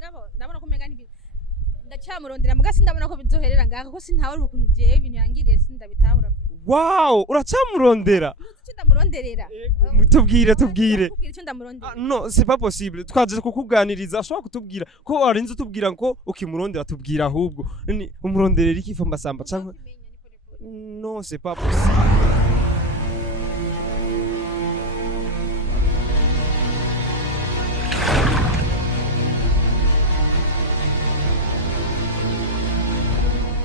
mugabo ndabona ko mega ndacamurondera muga sindabona ko bizoherera ngaho ko sintawe ukuntu jewe ibintu yangiriye sindabitahura. Wow, uracamurondera? Icyo ndamuronderera. Tubwire. Icyo ndamurondera. No, c'est pas possible. Twaje kukuganiriza, ashobora kutubwira ko warinze utubwira ngo ukimurondera tubwira ahubwo. Umuronderera iki Famba Samba cyangwa? Non, c'est pas possible.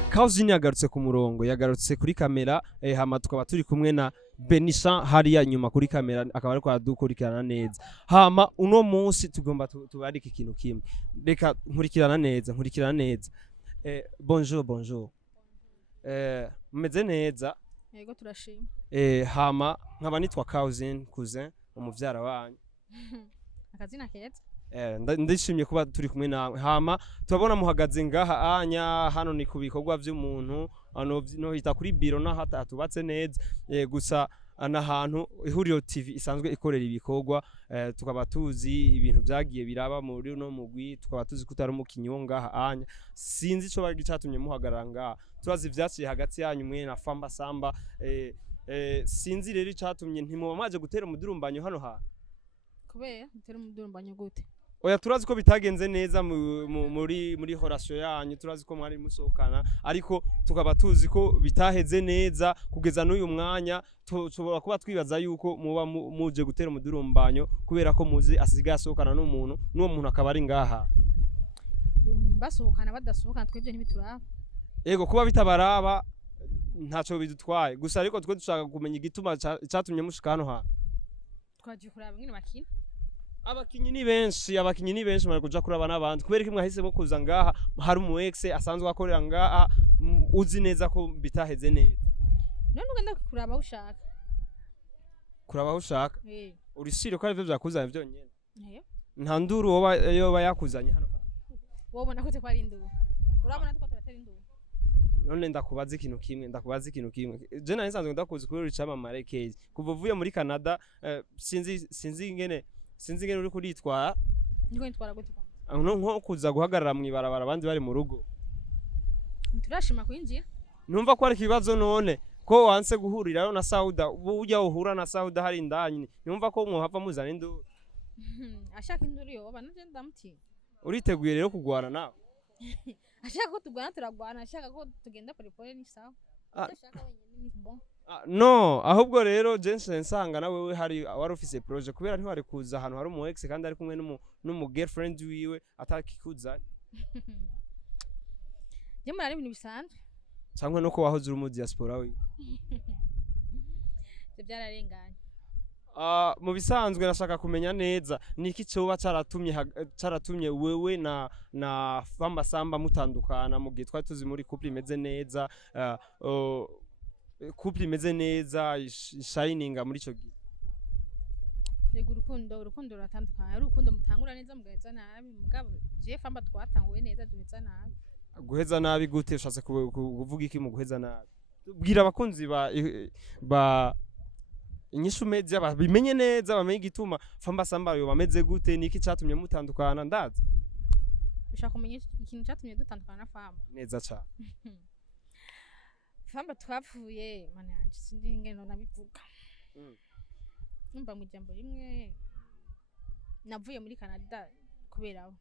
Kauzini yagarutse ku murongo, yagarutse kuri kamera, hama tukaba turi kumwe na Benisha hariya nyuma kuri kamera akaba ariko adukurikirana neza. Hama uno munsi tugomba tubarike ikintu kimwe. Reka nkurikirana neza. Bonjour. Mumeze neza? Yego turashima. Hama nkaba nitwa Kauzini cousin umuvyara wanyu. Akazina keza. Ndishimye kuba turi kumwe nawe. Hama tubabona muhagaze ngaha anya hano ni ku bikorwa by'umuntu no hita kuri biro na hata tubatse neza gusa anahantu ihuriro TV isanzwe ikorera ibikorwa tukaba tuzi ibintu byagiye biraba muri no mugwi tukaba tuzi kutari umukinyo ngaha anya sinzi ico bagicatumye muhagarara ngaha turazi ivyaciye hagati yanyu mwe na Famba Samba sinzi rero icatumye ntimuba maje gutera umudurumbanyo hano ha kubera gutera umudurumbanyo gute. Oya turazi ko bitagenze neza muri relation yanyu turazi ko mwari musokana ariko tukaba tuzi ko bitaheze neza kugeza n'uyu mwanya tubora kuba twibaza yuko muba muje gutera umudurumbanyo kubera ko muzi asigaye asokana n'umuntu n'uwo muntu akaba ari ngaha basokana badasokana twebye ntibituraba. Yego kuba bitabaraba ntaco bidutwaye gusa ariko twe dushaka kumenya igituma cyatumye mushika hano ha twaje kuraba ngine bakina. Abakinyi ni benshi mara kuja kuraba n'abandi kubera ko mwahisemo kuza ngaha hari umu ex asanzwe akorera ngaha uzi neza ko bitaheze neza. None ugenda kuraba ushaka. Uri sire ko ari byo byakuzanye byonyene. Nta nduru yoba yakuzanye hano. Wobona ko te kwari nduru. Urabona ko turatera induru. None ndakubaza ikintu kimwe. Je nari nsanzwe ndakuzi kuri Rucamamare case. Kuva uvuye muri Canada sinzi ingene uri kuritwara. Niko nitwara gute kwa? Nko kuza guhagarara mu ibarabara abandi bari mu rugo. Turashima kwinjira. Numva ko ari kibazo none ko wanse guhurirayo na Sauda ujya uhura na Sauda hari indanye. Numva ko mwohava muzana induru. Ashaka induru yo bana je ndamuti. Uriteguye rero kugwana nawe? Ashaka ko tugwana turagwana, ashaka ko tugenda pole ni sawa. Ashaka wenyine ni bon. No, ahubwo rero Jensen nsanga na wewe hari wari ufise projet kubera ntiwari kuza ahantu hari umu ex kandi ari kumwe n'umu girlfriend wiwe atakikuza. Je muri ibintu bisanzwe. Cyangwa no ko wahoze uri mu diaspora wiwe. Je byararenganye. Mu bisanzwe nashaka kumenya neza niki cyoba caratumye wewe na Famba Samba mutandukana mu gihe twari tuzi muri couple imeze neza shining muri ico gihe. Yego urukundo ruratandukanye urukundo mutangura neza mugaheza nabi mugabo je Famba twatanguye neza duheza nabi. Guheza nabi gute ushatse kuvuga iki mu guheza nabi? Bwira abakunzi ba Inyishu Media bimenye neza bamenye igituma Famba Samba yo bameze gute niki cyatumye mutandukana ndaza. Ushaka kumenya ikintu cyatumye dutandukana na Famba? Neza cyane. Famba twapfuye mana yanje sindi ingeno nabivuga. Numva mu jambo rimwe navuye muri Canada kubera.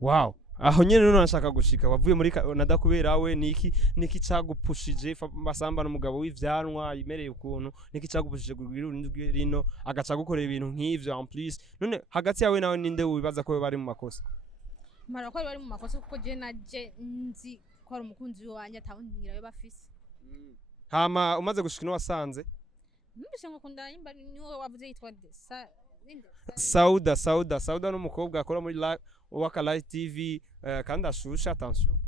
Wow. Aho nyene none nashaka gushika wavuye muri Canada kubera we niki cagupushije Famba Samba n'umugabo w'ivyanwa yimereye ukuntu niki cagupushije kugira rino agaca gukorera ibintu nk'ivyo en plus none hagati yawe nawe ninde wibaza ko bari mu makosa? Mara ko bari mu makosa kuko je naje nzi ko ari umukunzi wanje atawundingira yo bafise. Hama umaze gushika no wasanze? Mbese ngo kundana imba niwe wavuze yitwa Sauda n'umukobwa akora muri Waka Live TV kandi ashusha attention.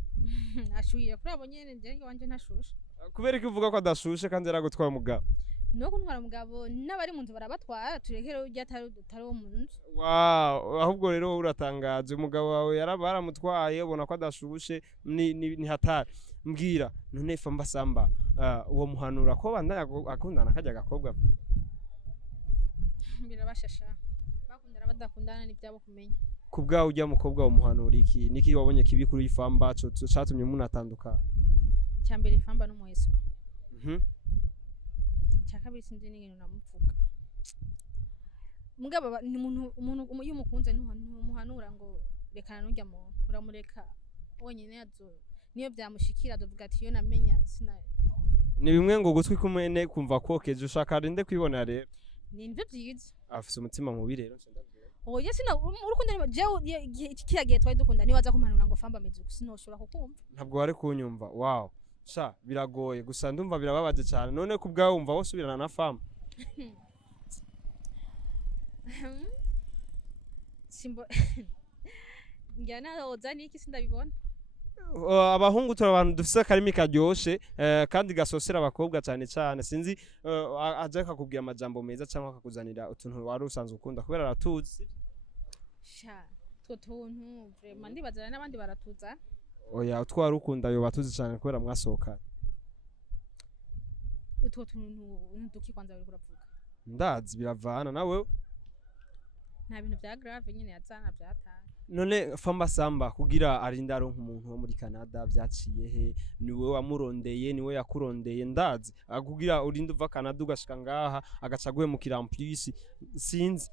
Ashuye kuri abo nyene nje wanje ntashusha. Kubera ko uvuga ko adashushe kandi yaragutwara umugabo. No kuntwara umugabo n'abari mu nzu barabatwara turekere urya atari wo mu nzu. Wow, ahubwo rero uratangaje umugabo wawe baramutwaye ubona ko adashushe ni hatari. Mbwira none Famba Samba uwo muhanura ko bandanya akundana kajya gakobwa. Birabashasha. Bakundana badakundana ni byabo kumenya. kubwa ujya mukobwa umuhanura iki niki wabonye kibi kuri Famba catumye munatandukana cyambere Famba no muheswa cyakabiri sinzi n'ingene namuvuga mugabo ni umuntu yumukunze ntumuhanura ngo rekana n'ujya mu uramureka wonyene yazo niyo byamushikira dovuga ati yo namenya sina ni bimwe ngo gutwi kumene kumva kokeje ushaka rinde kwibona rero ni nivyo byiza afise umutima mubi rero oya sina urukundo jewe kiragiye twari dukunda ni waza kumpanura ngo Famba ameze sinoshobora kukumva ntabwo wari kunyumva wow sha biragoye gusa ndumva birababaje cyane none kubgawe umva wosubirana na Famba simbo njyana ozani iki sindabibona abahungu turabantu dufise akarimi karyoshe kandi gasosera abakobwa cyane cyane sinzi aje akakubwira amajambo meza cyangwa akakuzanira utuntu wari usanzwe ukunda kubera aratuzi sha tuntu vraiment ndibazana n'abandi baratuza oya utwara ukunda yo batuzi cyane kubera mwasohokana tuntu nduki kwanza bari kuravuga ndazi biravana nawe nta bintu bya grave nyine yatsana byatanga none Famba Samba kugira arinda aronka umuntu wo muri Canada byaciye he niwe wamurondeye niwe yakurondeye ndazi akugira urinda uva Canada ugashika ngaha agacaguye mu kiramplus sinzi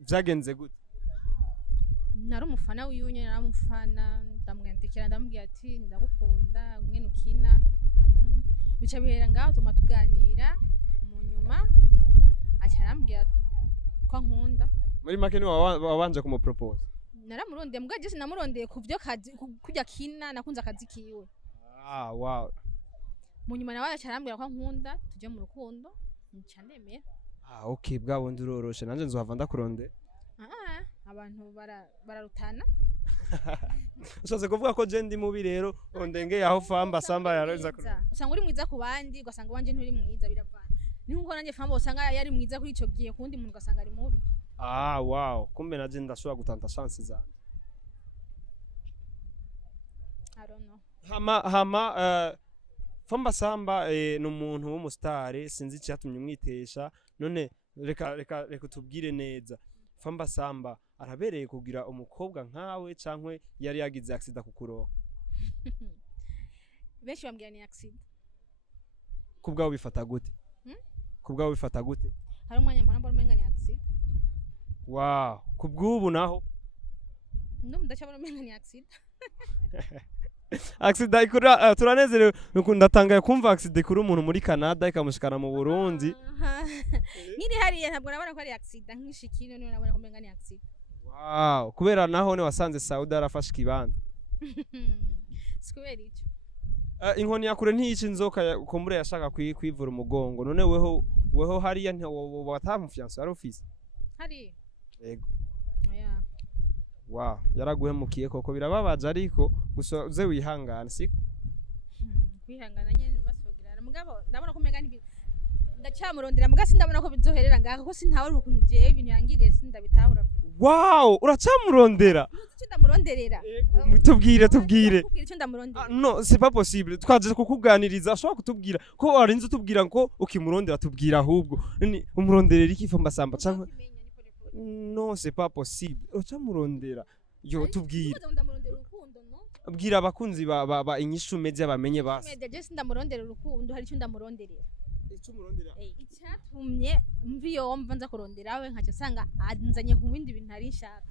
byagenze gute nari umufana w'iyunye naramufana ndamwandikira ndamubwira ati ndagukunda mwene ukina bica bihera ngaho tuma tuganira mu nyuma acarambwira ko nkunda muri make ni wabanje kumupropose naramurondeye mbwa je sinamurondeye kuvyo kazi kujya kina nakunze akazi kiwe wow mu nyuma nawe acarambwira ko nkunda tuje mu rukundo nca ndemera okay bwabo nduroroshe nanje nzohava ndakuronde abantu bararutana usaze kuvuga ko je ndi mubi rero ondenge yaho Famba Samba yaroza usanga uri mwiza ku bandi ugasanga wanje nturi mwiza biravana ni nkuko nanje Famba usanga yari mwiza kuri ico gihe kundi muntu ugasanga ari mubi wow kumbe naje ndashobora gutanta chance za I don't know hama Famba Samba ni umuntu w'umustar sinzi cyatumye mwitesha none reka tubwire neza Famba Samba arabereye kugira umukobwa nkawe cankwe yari yagize accident kukuro benshi bambwira ni accident kubgaho bifata gute kubgaho bifata gute hari umwanya mpana mbona menga ni accident wow kubgubu naho ndacabona menga ni accident accident ikora turanezerewe ndatanga kumva accident kuri umuntu muri Canada ikamushikana mu Burundi nkiri hariye ntabwo nabona ko ari accident nkishikino niyo nabona ko menga ni accident wow kubera naho ne wasanze Saudi arafasha kibanza sikubera ico inkoni yakure ntiyica inzoka kumbure yashaka kwivura umugongo none weho hariya nti watamufiance ari ufise hari yego oya wow yaraguhemukiye koko birababaje ariko gusa uze wihangana siko kwihangana nyene basogira mugabo ndabona ko menga ni ndacyamurondera muga sindabona ko bizoherera ngaho ko sintawe ukuntu je ibintu yangiriye sindabitahura wow uracamurondera icyo ndamuronderera tubwire icyo ndamurondera no c'est pas possible twaje kukuganiriza ashobora kutubwira ko warinze tubwira ngo ukimurondera tubwira ahubwo umuronderera iki Famba Samba cyangwa no c'est pas possible uracamurondera yo tubwire bwira abakunzi ba Inyishu Media bamenye basi Media je sindamurondera urukundo hari icyo ndamuronderera icyatumye mviyo mva nza kurondera we nkaca sanga anzanye ku bindi bintu ari nshaka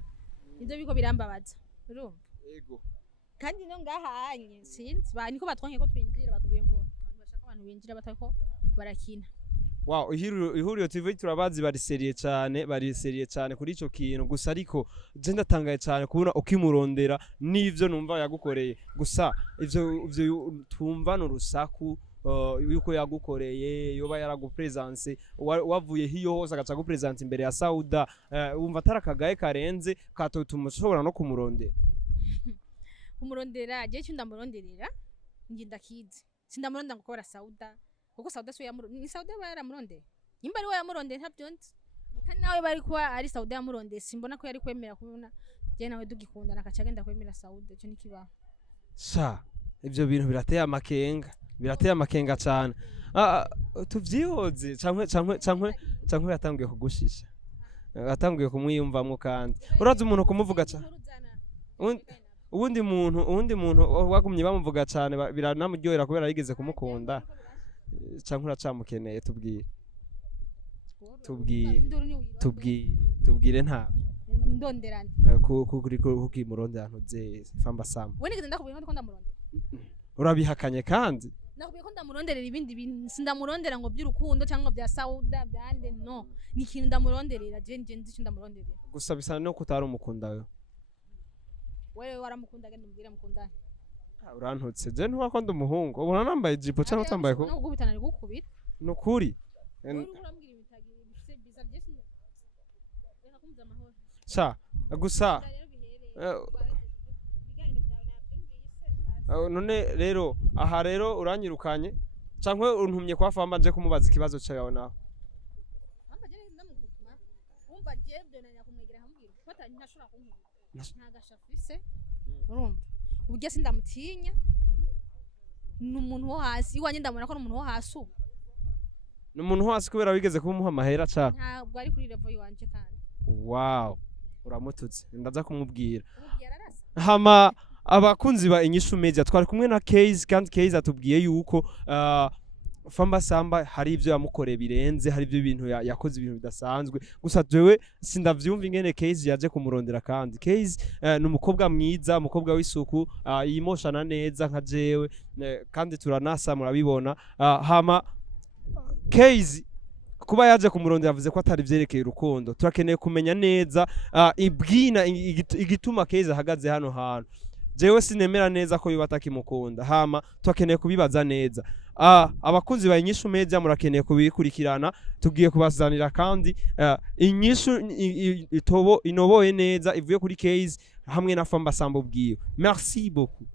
nivyo biko birambabaza urumva yego kandi no ngahanye sinzi niko batwanke ko twinjira batubwiye ngo bashaka abantu binjira batako barakina wow ihuriro TV turabazi bari seriye cyane kuri ico kintu gusa ariko je ndatangaye cyane kubona ukimurondera nivyo numva yagukoreye gusa ivyo tumva no rusaku yuko yagukoreye yoba yaragupresence wavuye hiyo hose agaca gupresence imbere ya Sauda wumva atarakagaye karenze katotuma ushobora no kumurondera kumurondera je cyo ndamuronderera ngi ndakizi sindamuronda ngo kora Sauda kuko Sauda so ni Sauda yaramurondera Nimba ari we yamurondeye ntabyonze kandi nawe bari kuba ari Sauda yamurondeye simbona ko yari kwemera kubona je nawe dugikundana akaca agenda kwemera Sauda cyo nikibaho sha ivyo bintu birateye amakenga cyane tuvyihoze cankwe yatangiye kugushisha atanguye kumwiyumvamwo kandi uraza umuntu kumuvuga cyane uwundi muntu wagumye bamuvuga cyane biranamuryohera kubera yigeze kumukunda canke uracamukeneye tubwire nta ndonderana kuri murondera ntuze Famba Samba we nigeze ndakubwiye ko ndamurondera urabihakanye kandi nakubwiye ko ndamuronderera ibindi bintu sindamurondera ngo by'urukundo cyangwa bya sauda byande no ni ikintu ndamuronderera je nzi icyo ndamuronderera gusa bisa no kutari umukunda wewe waramukunda gende mbwira mukundana urantutse je ntiwakunda umuhungu ubona nambaye jipo cyangwa utambaye ko gukubitana ari gukubita nukuri sha gusa none rero aha rero uranyirukanye canke untumye kwa Famba nje kumubaza ikibazo cyawe naho urumva ubwo sindamutinya n'umuntu wo hasi iwanye ndamubona ko n'umuntu wo hasi ubu n'umuntu wo hasi kubera wigeze kumuha amahera cyane ntabwo ari kuri level yiwanje kandi wow uramututse ndaza kumubwira hama abakunzi ba Inyishu Media twari kumwe na Case kandi Case atubwiye yuko Famba Samba hari ivyo yamukoreye birenze hari ivyo bintu yakoze ibintu bidasanzwe gusa jewe sindavyumva ingene Case yaje kumurondera kandi Case n'umukobwa mwiza umukobwa w'isuku yimoshana neza nka jewe kandi turanasa murabibona hama Case kuba yaje kumurondera yavuze ko atari vyerekeye urukundo turakeneye kumenya neza ibwina igituma Case ahagaze hano hantu jewe sinemera neza ko yuba atakimukunda hama twakeneye kubibaza neza abakunzi ba Inyishu Media murakeneye kubikurikirana tugiye kubazanira kandi inyishu inoboye neza ivuye kuri Case hamwe na Famba Samba ubwiyo merci beaucoup